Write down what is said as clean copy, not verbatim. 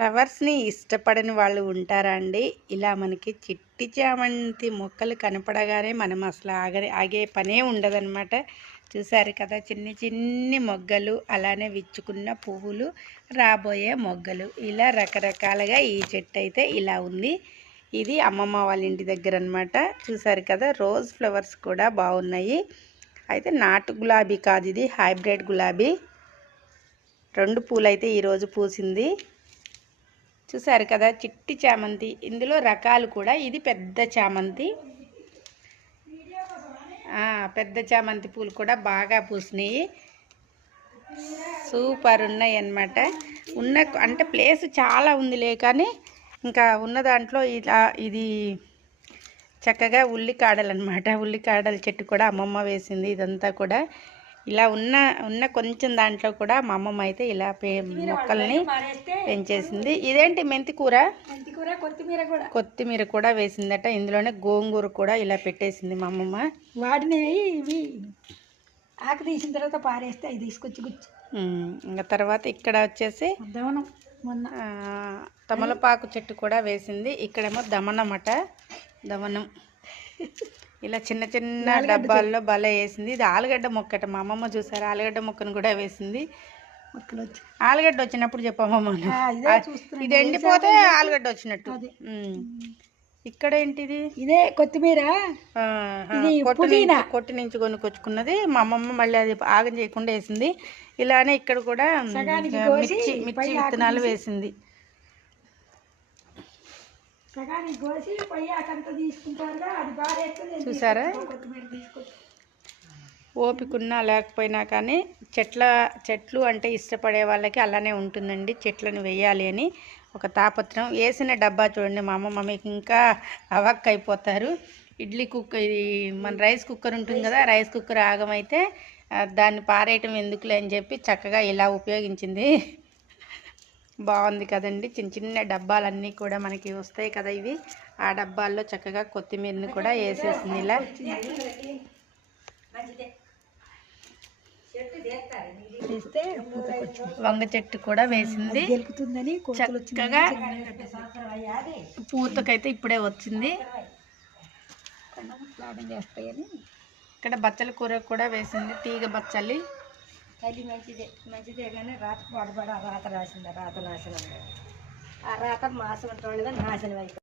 ఫ్లవర్స్ని ఇష్టపడని వాళ్ళు ఉంటారా అండి? ఇలా మనకి చిట్టి చామంతి మొక్కలు కనపడగానే మనం అసలు ఆగే పనే ఉండదన్నమాట. చూసారు కదా, చిన్ని చిన్ని మొగ్గలు, అలానే విచ్చుకున్న పువ్వులు, రాబోయే మొగ్గలు, ఇలా రకరకాలుగా ఈ చెట్టు అయితే ఇలా ఉంది. ఇది అమ్మమ్మ వాళ్ళ ఇంటి దగ్గర అనమాట. చూసారు కదా, రోజ్ ఫ్లవర్స్ కూడా బాగున్నాయి. అయితే నాటు గులాబీ కాదు, ఇది హైబ్రిడ్ గులాబీ. 2 పూలైతే ఈరోజు పూసింది. చూసారు కదా, చిట్టి చామంతి. ఇందులో రకాలు కూడా, ఇది పెద్ద చామంతి. పెద్ద చామంతి పూలు కూడా బాగా పూసినాయి. సూపర్ ఉన్నాయి అన్నమాట. అంటే ప్లేస్ చాలా ఉందిలే, కానీ ఇంకా ఉన్న దాంట్లో ఇది చక్కగా ఉల్లికాడలు అనమాట. ఉల్లికాడల చెట్టు కూడా అమ్మమ్మ వేసింది. ఇదంతా కూడా ఇలా ఉన్న కొంచెం దాంట్లో కూడా మా అమ్మమ్మ అయితే ఇలా మొక్కల్ని పెంచేసింది. ఇదేంటి, మెంతి కూర, కొత్తిమీర కూడా వేసిందట. ఇందులోనే గోంగూర కూడా ఇలా పెట్టేసింది మా అమ్మమ్మ. వాడిని ఇవి ఆకు తీసిన తర్వాత పారేస్తే అవి తీసుకొచ్చి ఇంకా తర్వాత ఇక్కడ వచ్చేసి తమలపాకు చెట్టు కూడా వేసింది. ఇక్కడేమో దమనమట, దమనం. ఇలా చిన్న చిన్న డబ్బాల్లో భలే వేసింది. ఇది ఆలుగడ్డ మొక్కట. మా అమ్మమ్మ చూసారు, ఆలుగడ్డ మొక్కను కూడా వేసింది. ఆలుగడ్డ వచ్చినప్పుడు చెప్పమ్మమ్మ, ఇది ఎండిపోతే ఆలుగడ్డ వచ్చినట్టు. ఇక్కడ ఏంటిది, ఇదే కొత్తిమీర, కొట్టి నుంచి కొనుక్కొచ్చుకున్నది. మా అమ్మమ్మ మళ్ళీ అది ఆగం చేయకుండా వేసింది. ఇలానే ఇక్కడ కూడా మిర్చి విత్తనాలు వేసింది. చూసారా, ఓపికన్నా లేకపోయినా కానీ చెట్లు అంటే ఇష్టపడే వాళ్ళకి అలానే ఉంటుందండి. చెట్లను వేయాలి అని ఒక తాపత్రం. వేసిన డబ్బా చూడండి, మా అమ్మమ్మ మీకు ఇంకా అవక్ అయిపోతారు. ఇడ్లీ కుక్కర్, ఇది మన రైస్ కుక్కర్ ఉంటుంది కదా, రైస్ కుక్కర్ ఆగమైతే దాన్ని పారేయటం ఎందుకులే అని చెప్పి చక్కగా ఇలా ఉపయోగించింది. బాగుంది కదండి. చిన్న చిన్న డబ్బాలన్నీ కూడా మనకి వస్తాయి కదా ఇవి, ఆ డబ్బాల్లో చక్కగా కొత్తిమీరని కూడా వేసేసింది. ఇలా వంగ చెట్టు కూడా వేసింది. చక్కగా పూతకైతే ఇప్పుడే వచ్చింది. ఇక్కడ బచ్చల కూర కూడా వేసింది, తీగ బచ్చలి. తల్లి మంచిదే కానీ రాత రాత రాసింది, రాత నాశనం. ఆ రాత మాసం నాశనం అయిపోయింది.